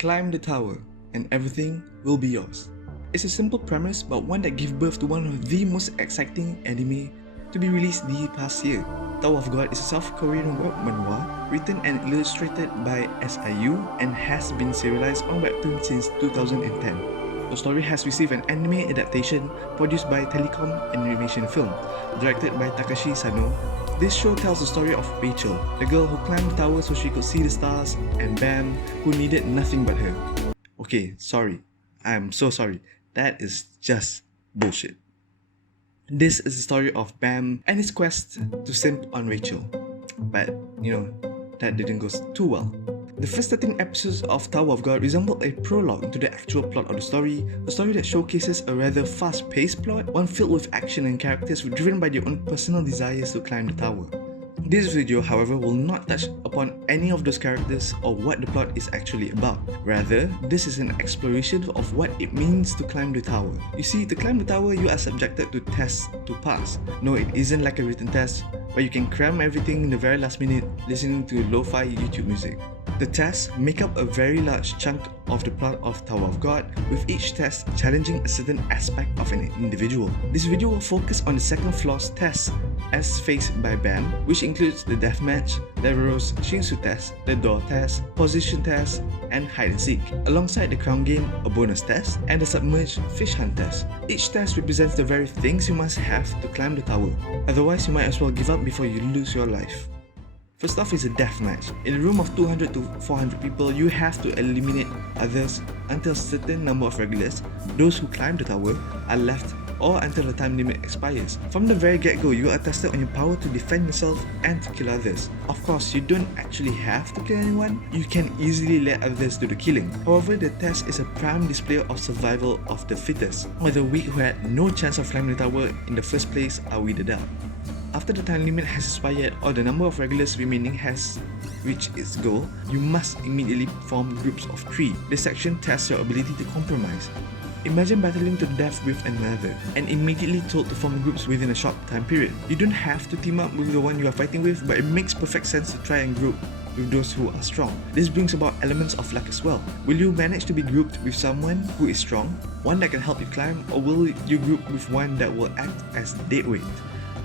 Climb the tower, and everything will be yours. It's a simple premise, but one that gave birth to one of the most exciting anime to be released the past year. Tower of God is a South Korean web manhwa written and illustrated by SIU and has been serialized on Webtoon since 2010. The story has received an anime adaptation produced by Telecom Animation Film, directed by Takashi Sano. This show tells the story of Rachel, the girl who climbed the tower so she could see the stars, and Bam, who needed nothing but her. Okay, sorry. I'm so sorry. That is just bullshit. This is the story of Bam and his quest to simp on Rachel. But, that didn't go too well. The first 13 episodes of Tower of God resemble a prologue to the actual plot of the story, a story that showcases a rather fast-paced plot, one filled with action and characters driven by their own personal desires to climb the tower. This video, however, will not touch upon any of those characters or what the plot is actually about. Rather, this is an exploration of what it means to climb the tower. You see, to climb the tower, you are subjected to tests to pass. No, it isn't like a written test where you can cram everything in the very last minute listening to lo-fi YouTube music. The tests make up a very large chunk of the plot of Tower of God, with each test challenging a certain aspect of an individual. This video will focus on the second floor's test as faced by Bam, which includes the deathmatch, Lero's Shinsu test, the door test, position test, and hide and seek, alongside the crown game, a bonus test, and the submerged fish hunt test. Each test represents the very things you must have to climb the tower, otherwise you might as well give up before you lose your life. First off is a deathmatch. In a room of 200 to 400 people, you have to eliminate others until a certain number of regulars, those who climb the tower, are left, or until the time limit expires. From the very get-go, you are tested on your power to defend yourself and to kill others. Of course, you don't actually have to kill anyone, you can easily let others do the killing. However, the test is a prime display of survival of the fittest, where the weak who had no chance of climbing the tower in the first place are weeded out. After the time limit has expired or the number of regulars remaining has reached its goal, you must immediately form groups of 3. This section tests your ability to compromise. Imagine battling to the death with another and immediately told to form groups within a short time period. You don't have to team up with the one you are fighting with, but it makes perfect sense to try and group with those who are strong. This brings about elements of luck as well. Will you manage to be grouped with someone who is strong, one that can help you climb, or will you group with one that will act as deadweight?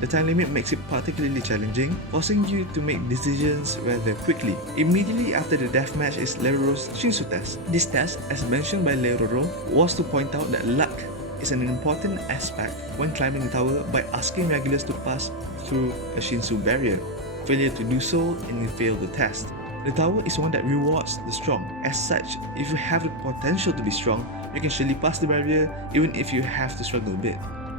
The time limit makes it particularly challenging, forcing you to make decisions rather quickly. Immediately after the deathmatch is Lero's Shinsu test. This test, as mentioned by Lero, was to point out that luck is an important aspect when climbing the tower by asking regulars to pass through a Shinsu barrier. Failure to do so and you fail the test. The tower is one that rewards the strong. As such, if you have the potential to be strong, you can surely pass the barrier even if you have to struggle a bit.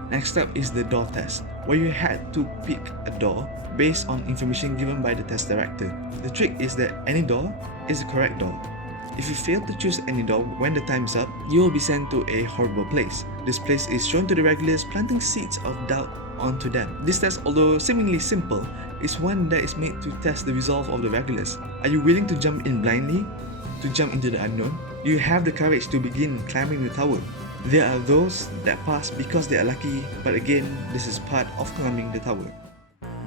Next up is the door test, where you had to pick a door based on information given by the test director. The trick is that any door is the correct door. If you fail to choose any door when the time is up, you will be sent to a horrible place. This place is shown to the regulars, planting seeds of doubt onto them. This test, although seemingly simple, is one that is made to test the resolve of the regulars. Are you willing to jump in blindly? To jump into the unknown? Do you have the courage to begin climbing the tower? There are those that pass because they are lucky, but again, this is part of climbing the tower.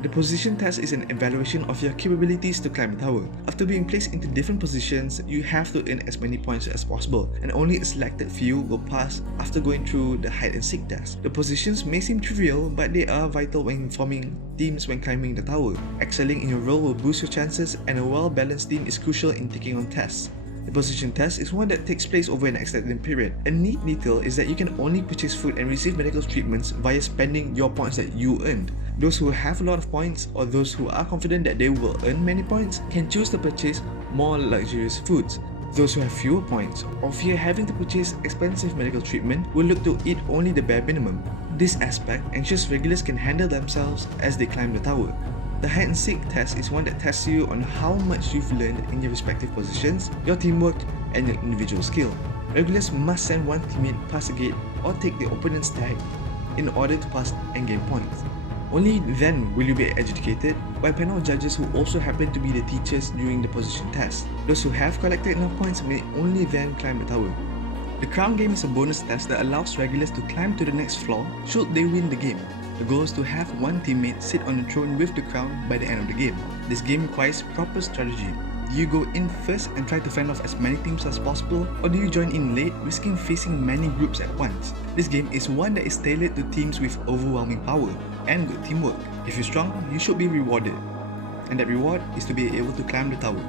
The position test is an evaluation of your capabilities to climb the tower. After being placed into different positions, you have to earn as many points as possible, and only a selected few will pass after going through the hide and seek test. The positions may seem trivial, but they are vital when forming teams when climbing the tower. Excelling in your role will boost your chances, and a well-balanced team is crucial in taking on tests. The position test is one that takes place over an extended period. A neat detail is that you can only purchase food and receive medical treatments via spending your points that you earned. Those who have a lot of points or those who are confident that they will earn many points can choose to purchase more luxurious foods. Those who have fewer points or fear having to purchase expensive medical treatment will look to eat only the bare minimum. This aspect ensures regulars can handle themselves as they climb the tower. The hide and seek test is one that tests you on how much you've learned in your respective positions, your teamwork, and your individual skill. Regulars must send one teammate past a gate or take the opponent's tag in order to pass and gain points. Only then will you be adjudicated by a panel of judges who also happen to be the teachers during the position test. Those who have collected enough points may only then climb the tower. The crown game is a bonus test that allows regulars to climb to the next floor should they win the game. The goal is to have one teammate sit on the throne with the crown by the end of the game. This game requires proper strategy. Do you go in first and try to fend off as many teams as possible, or do you join in late, risking facing many groups at once? This game is one that is tailored to teams with overwhelming power and good teamwork. If you're strong, you should be rewarded, and that reward is to be able to climb the tower.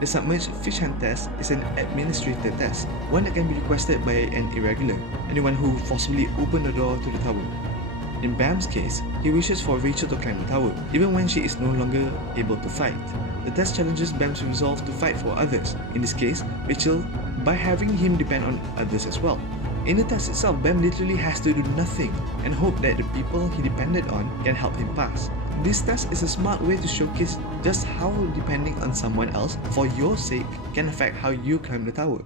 The Submerged Fish Hunt test is an administrator test, one that can be requested by an irregular, anyone who forcibly opened the door to the tower. In Bam's case, he wishes for Rachel to climb the tower, even when she is no longer able to fight. The test challenges Bam's resolve to fight for others, in this case, Rachel, by having him depend on others as well. In the test itself, Bam literally has to do nothing and hope that the people he depended on can help him pass. This test is a smart way to showcase just how depending on someone else for your sake can affect how you climb the tower.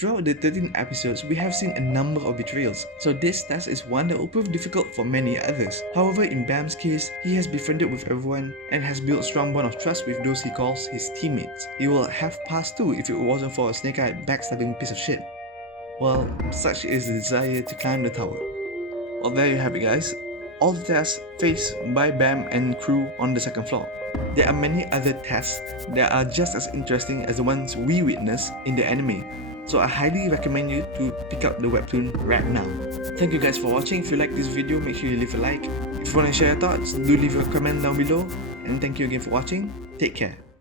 Throughout the 13 episodes, we have seen a number of betrayals, so this test is one that will prove difficult for many others. However, in Bam's case, he has befriended with everyone and has built a strong bond of trust with those he calls his teammates. He will have passed too if it wasn't for a snake-eyed backstabbing piece of shit. Well, such is the desire to climb the tower. Well, there you have it, guys. All the tests faced by Bam and crew on the second floor. There are many other tests that are just as interesting as the ones we witnessed in the anime, so I highly recommend you to pick up the webtoon right now. Thank you guys for watching. If you like this video, make sure you leave a like. If you want to share your thoughts, do leave a comment down below. And thank you again for watching. Take care.